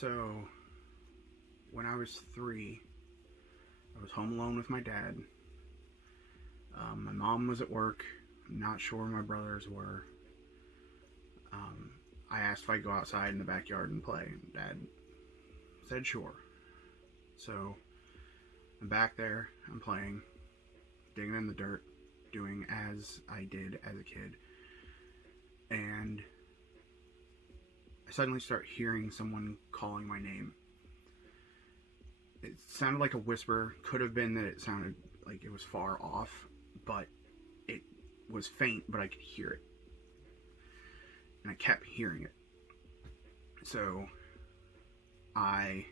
So, when I was 3, I was home alone with my dad. My mom was at work. I'm not sure where my brothers were. Um, I asked if I could go outside in the backyard and play. Dad said sure. So, I'm back there. I'm playing, digging in the dirt, doing as I did as a kid. And I suddenly start hearing someone calling my name. It sounded like a whisper. Could have been that it sounded like it was far off, but it was faint, but I could hear it. And I kept hearing it. So I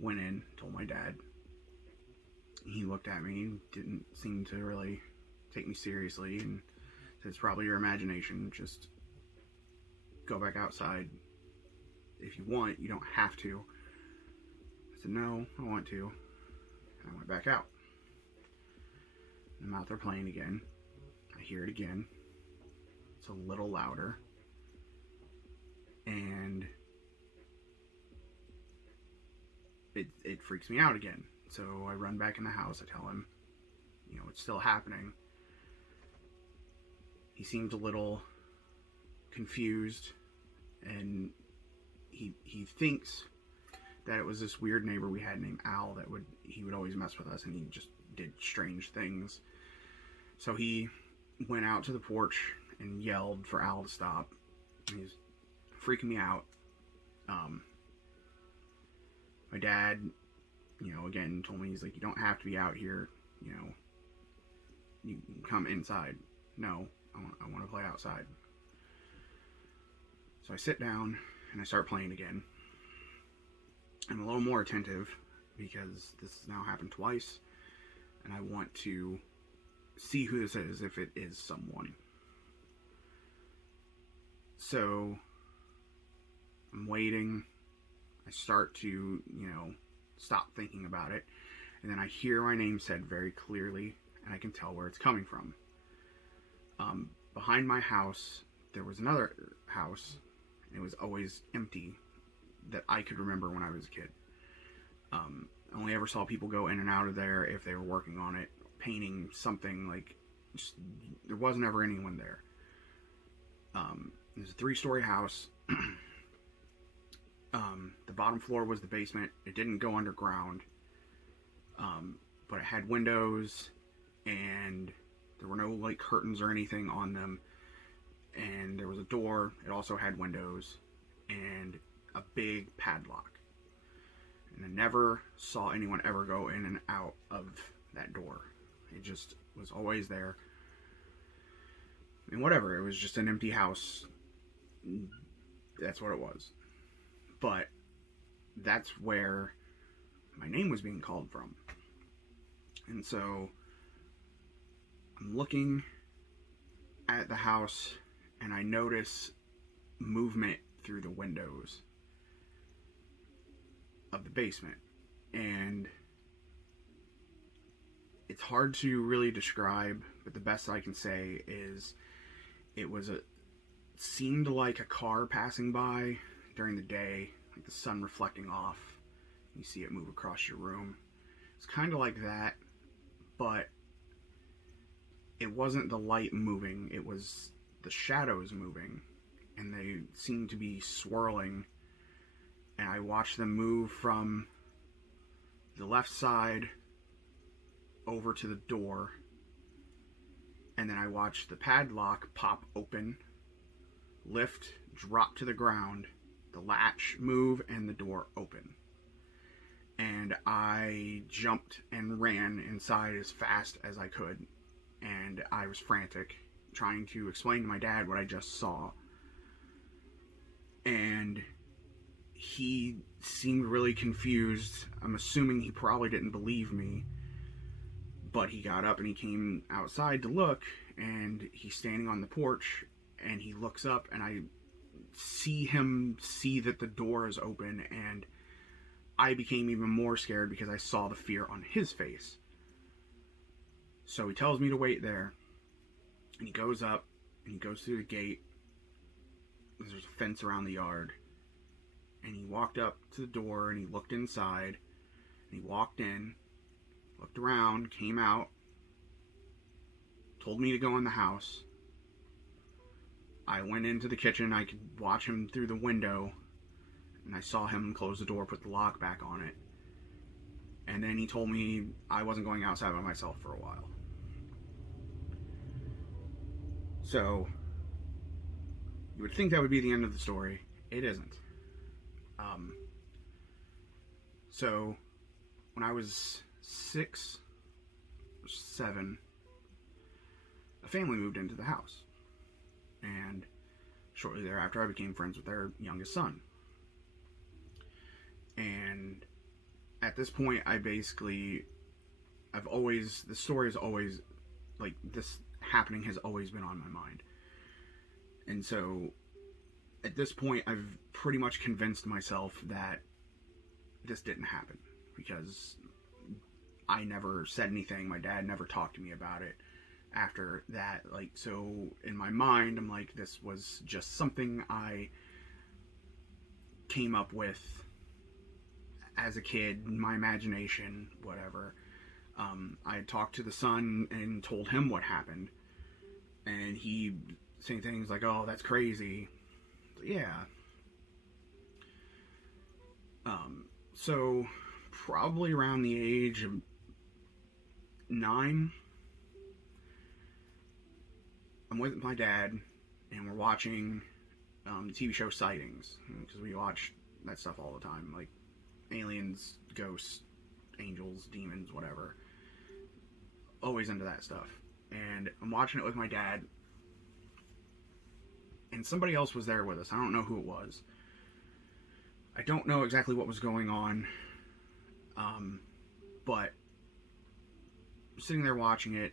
went in, told my dad. He looked at me, didn't seem to really take me seriously, and said, "It's probably your imagination. Just go back outside if you want. You don't have to." I said, "No, I want to." And I went back out. I'm out there playing again. I hear it again. It's a little louder. And it freaks me out again. So I run back in the house. I tell him, it's still happening. He seems a little confused, and he thinks that it was this weird neighbor we had named Al that he would always mess with us, and he just did strange things. So he went out to the porch and yelled for Al to stop. And he's freaking me out. My dad, again told me, he's like, "You don't have to be out here. You can come inside." No, I want to play outside. So I sit down and I start playing again. I'm a little more attentive because this has now happened twice, and I want to see who this is, if it is someone. So I'm waiting. I start to, stop thinking about it, and then I hear my name said very clearly, and I can tell where it's coming from. Behind my house, there was another house, and it was always empty that I could remember when I was a kid. I only ever saw people go in and out of there if they were working on it, painting something, there wasn't ever anyone there. It was a 3-story house. The bottom floor was the basement. It didn't go underground, but it had windows, and there were no curtains or anything on them, and there was a door. It also had windows and a big padlock, and I never saw anyone ever go in and out of that door. It just was always there. And whatever, it was just an empty house. That's what it was. But that's where my name was being called from. And so I'm looking at the house, and I notice movement through the windows of the basement. And it's hard to really describe, but the best I can say is it seemed like a car passing by during the day, like the sun reflecting off. You see it move across your room. It's kind of like that, but it wasn't the light moving, it was the shadows moving, and they seemed to be swirling, and I watched them move from the left side over to the door, and then I watched the padlock pop open, lift, drop to the ground, the latch move, and the door open. And I jumped and ran inside as fast as I could, and I was frantic, trying to explain to my dad what I just saw. And he seemed really confused. I'm assuming he probably didn't believe me, but he got up and he came outside to look, and he's standing on the porch, and he looks up, and I see him see that the door is open, and I became even more scared because I saw the fear on his face. So he tells me to wait there, and he goes up, and he goes through the gate. There's a fence around the yard, and he walked up to the door and he looked inside, and he walked in, looked around, came out, told me to go in the house. I went into the kitchen. I could watch him through the window, and I saw him close the door, put the lock back on it. And then he told me I wasn't going outside by myself for a while. So, you would think that would be the end of the story. It isn't. So, when I was 6 or 7, a family moved into the house. And shortly thereafter, I became friends with their youngest son. And at this point, the story is always, like, this happening has always been on my mind. And so, at this point, I've pretty much convinced myself that this didn't happen. Because I never said anything, my dad never talked to me about it after that. Like, so, in my mind, I'm like, this was just something I came up with as a kid, my imagination, whatever. I talked to the son and told him what happened, and he saying things like, "Oh, that's crazy." Yeah. So probably around the age of 9, I'm with my dad, and we're watching the TV show Sightings, because we watch that stuff all the time, like aliens, ghosts, angels, demons, whatever. Always into that stuff. And I'm watching it with my dad, and somebody else was there with us. I don't know who it was. I don't know exactly what was going on, but sitting there watching it,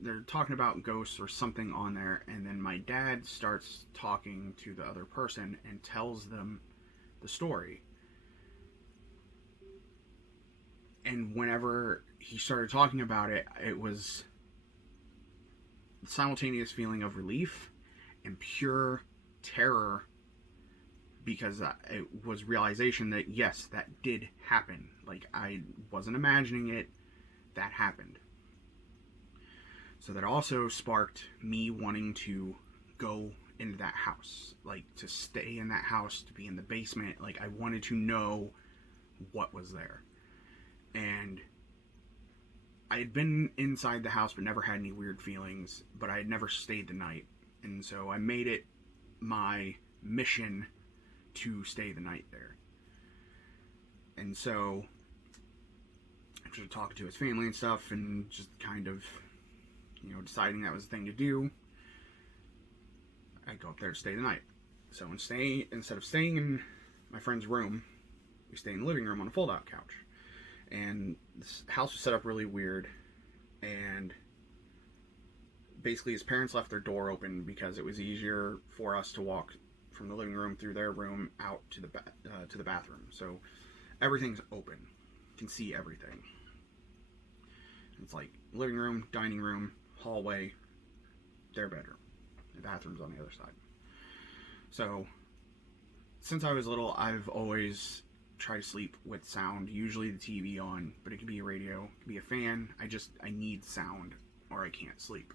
they're talking about ghosts or something on there, and then my dad starts talking to the other person and tells them the story. And whenever he started talking about it, it was a simultaneous feeling of relief and pure terror, because it was realization that, yes, that did happen. Like, I wasn't imagining it, that happened. So that also sparked me wanting to go into that house, like, to stay in that house, to be in the basement. Like, I wanted to know what was there. And I had been inside the house but never had any weird feelings, but I had never stayed the night. And so I made it my mission to stay the night there. And so, after talking to his family and stuff, and just kind of, deciding that was the thing to do, I'd go up there to stay the night. So instead of staying in my friend's room, we stayed in the living room on a fold-out couch. And this house was set up really weird, and basically his parents left their door open because it was easier for us to walk from the living room through their room out to the bathroom. So everything's open. You can see everything. It's like living room, dining room, hallway, their bedroom. The bathroom's on the other side. So since I was little, I've always tried to sleep with sound, usually the TV on, but it could be a radio, it could be a fan. I need sound or I can't sleep.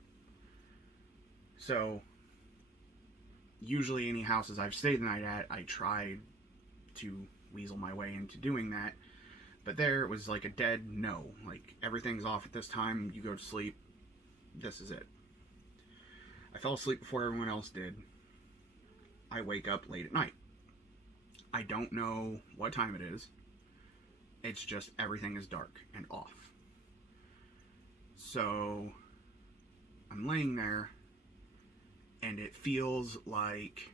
So usually any houses I've stayed the night at, I tried to weasel my way into doing that, but there it was like a dead no. Like, everything's off at this time, you go to sleep, this is it. I fell asleep before everyone else did. I wake up late at night. I don't know what time it is. It's just everything is dark and off. So I'm laying there, and it feels like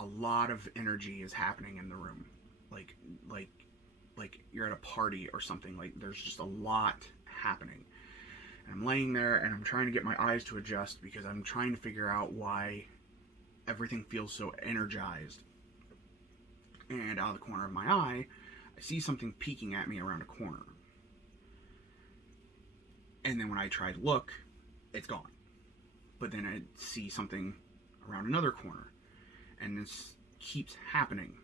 a lot of energy is happening in the room. Like you're at a party or something. Like, there's just a lot happening. And I'm laying there, and I'm trying to get my eyes to adjust, because I'm trying to figure out why everything feels so energized. And out of the corner of my eye, I see something peeking at me around a corner. And then when I try to look, it's gone. But then I see something around another corner. And this keeps happening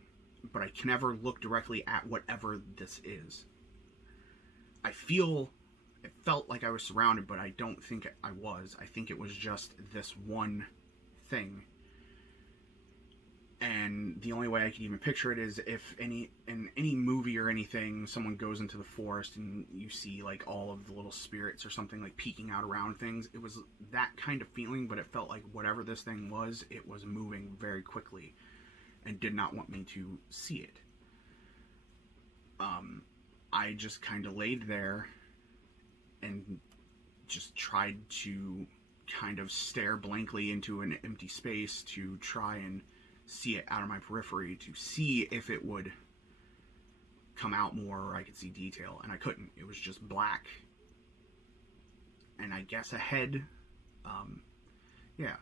but I can never look directly at whatever this is. It felt like I was surrounded, but I don't think I was. I think it was just this one thing. And the only way I can even picture it is if in any movie or anything, someone goes into the forest and you see like all of the little spirits or something like peeking out around things. It was that kind of feeling, but it felt like whatever this thing was, it was moving very quickly and did not want me to see it. I just kind of laid there and just tried to kind of stare blankly into an empty space to try and see it out of my periphery, to see if it would come out more or I could see detail, and I couldn't. It was just black, and I guess a head. Yeah.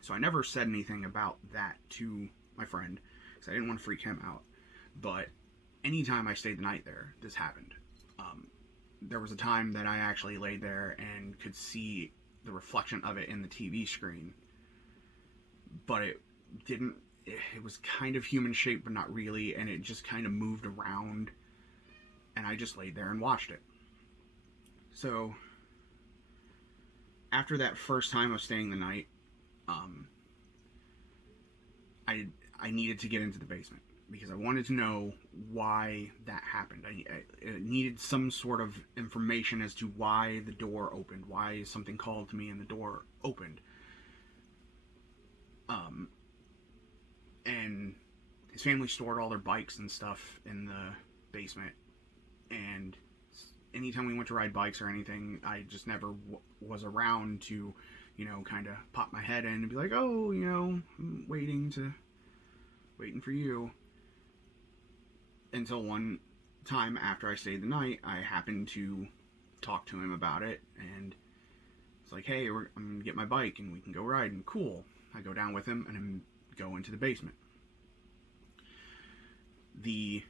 So I never said anything about that to my friend because I didn't want to freak him out. But anytime I stayed the night there, this happened. There was a time that I actually laid there and could see the reflection of it in the TV screen, but it was kind of human shaped, but not really, and it just kind of moved around, and I just laid there and watched it. So after that first time of staying the night, I needed to get into the basement because I wanted to know why that happened. I needed some sort of information as to why the door opened, why something called to me and the door opened. And his family stored all their bikes and stuff in the basement, and anytime we went to ride bikes or anything, I just never was around to, kind of pop my head in and be like, oh, I'm waiting for you. Until one time after I stayed the night, I happened to talk to him about it, and it's like, hey, I'm going to get my bike and we can go riding. Cool. I go down with him and go into the basement. The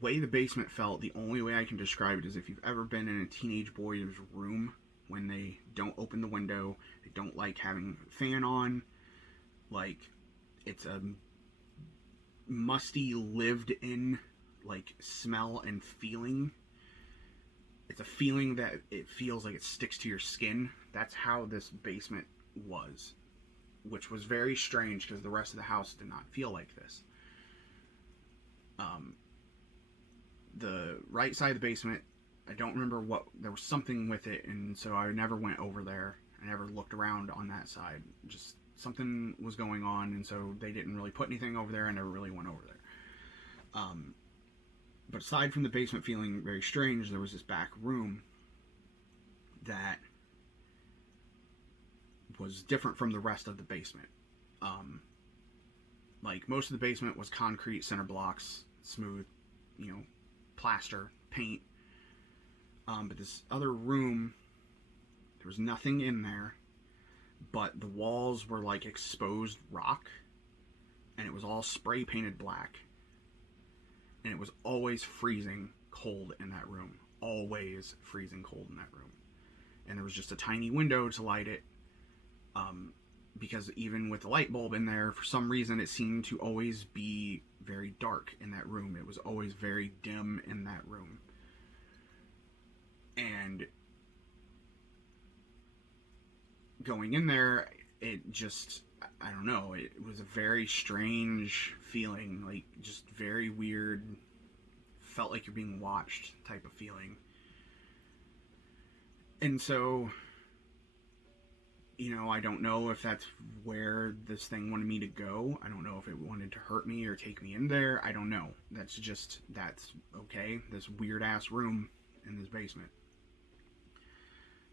way the basement felt, the only way I can describe it is if you've ever been in a teenage boy's room when they don't open the window, they don't like having a fan on, like it's a musty, lived in like smell and feeling. It's a feeling that it feels like it sticks to your skin. That's how this basement was, which was very strange because the rest of the house did not feel like this. The right side of the basement, I don't remember there was something with it, and so I never went over there. I never looked around on that side. Just something was going on, and so they didn't really put anything over there. I never really went over there. But aside from the basement feeling very strange, there was this back room that was different from the rest of the basement. Like most of the basement was concrete center blocks, smooth, plaster, paint. But this other room, there was nothing in there, but the walls were like exposed rock, and it was all spray painted black. And it was always freezing cold in that room. Always freezing cold in that room. And there was just a tiny window to light it. Because even with the light bulb in there, for some reason it seemed to always be very dark in that room. It was always very dim in that room. And going in there, it just, I don't know, it was a very strange feeling, like just very weird, felt like you're being watched type of feeling. And so, I don't know if that's where this thing wanted me to go. I don't know if it wanted to hurt me or take me in there. I don't know. That's okay. This weird ass room in this basement.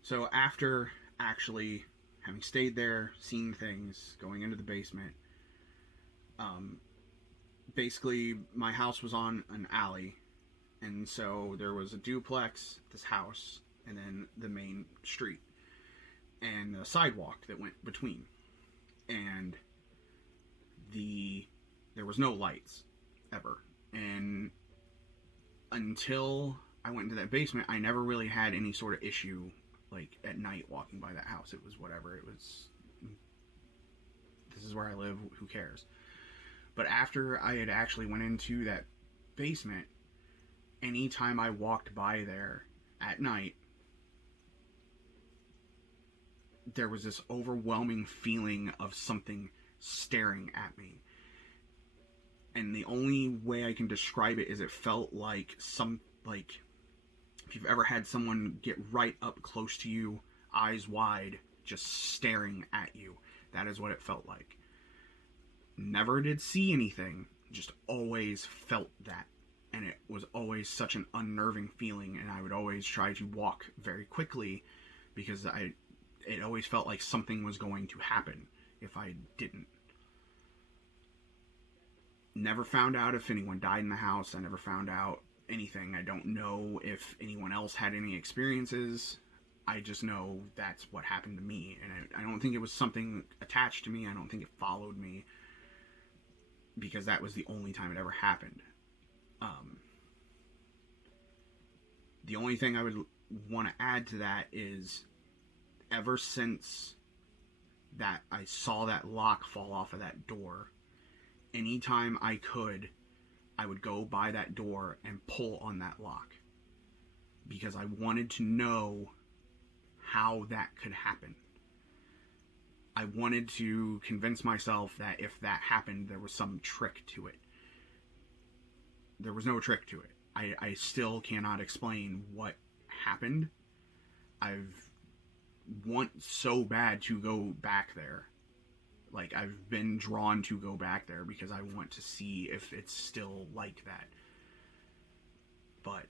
So after actually having stayed there, seeing things, going into the basement, basically my house was on an alley, and so there was a duplex, this house, and then the main street, and the sidewalk that went between, and there was no lights ever, and until I went into that basement, I never really had any sort of issue like at night walking by that house. It was whatever. This is where I live, who cares? But after I had actually went into that basement, anytime I walked by there at night, there was this overwhelming feeling of something staring at me. And the only way I can describe it is it felt like if you've ever had someone get right up close to you, eyes wide, just staring at you. That is what it felt like. Never did see anything, just always felt that. And it was always such an unnerving feeling, and I would always try to walk very quickly because it always felt like something was going to happen if I didn't. Never found out if anyone died in the house. I never found out anything. I don't know if anyone else had any experiences. I just know that's what happened to me. And I don't think it was something attached to me. I don't think it followed me, because that was the only time it ever happened. The only thing I would want to add to that is, ever since that I saw that lock fall off of that door, anytime I could, I would go by that door and pull on that lock, because I wanted to know how that could happen. I wanted to convince myself that if that happened, there was some trick to it. There was no trick to it. I still cannot explain what happened. I've want so bad to go back there. Like, I've been drawn to go back there because I want to see if it's still like that. But